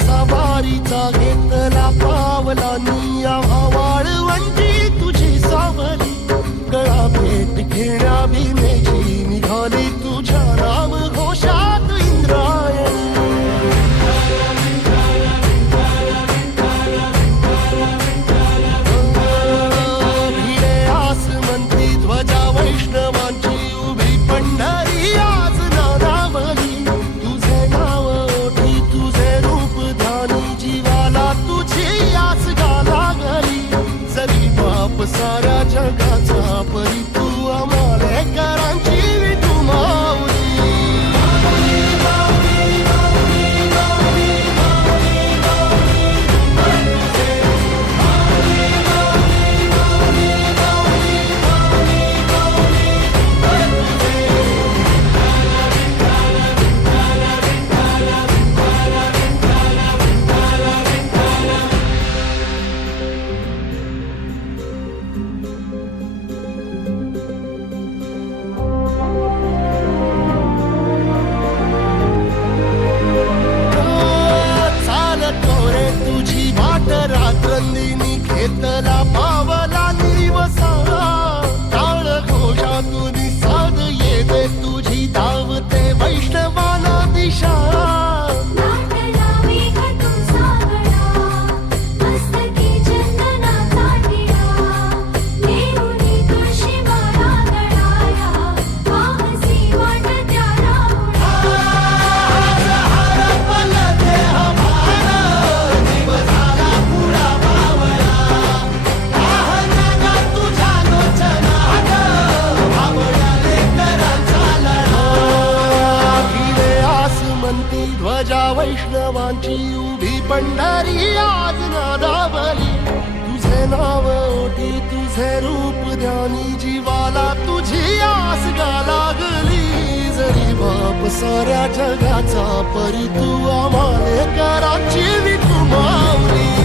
सवारीचा घेतला पावला निया वाळवंटी तुझी सावली गळा भेट घेण्या भीमेची निघाली तुझ्या नाम घोषात इंद्रायणी भिडे आसमंती ध्वजा वैष्णवांची उभी पंढरी आज नानावली तुझे नाव ओठी तुझे रूप ध्यानी जीवाला तुझी आस गाला गली जरी बाप साऱ्या जगाचा परी तू आमालेकरांची विठू माऊली रात्रंदिनी घेतला पावला दिवसा टाळ घोषातून साध येते तुझी धावते वैष्णवाला दिशा ध्वजा वैष्णवांची उभी पंढरी आज नादावली तुझे नाव ओठी तुझे रूप ध्यानी जीवाला तुझी आस गा लागली जरी बाप साऱ्या जगाचा परी तू आमालेकरांची विठू माऊली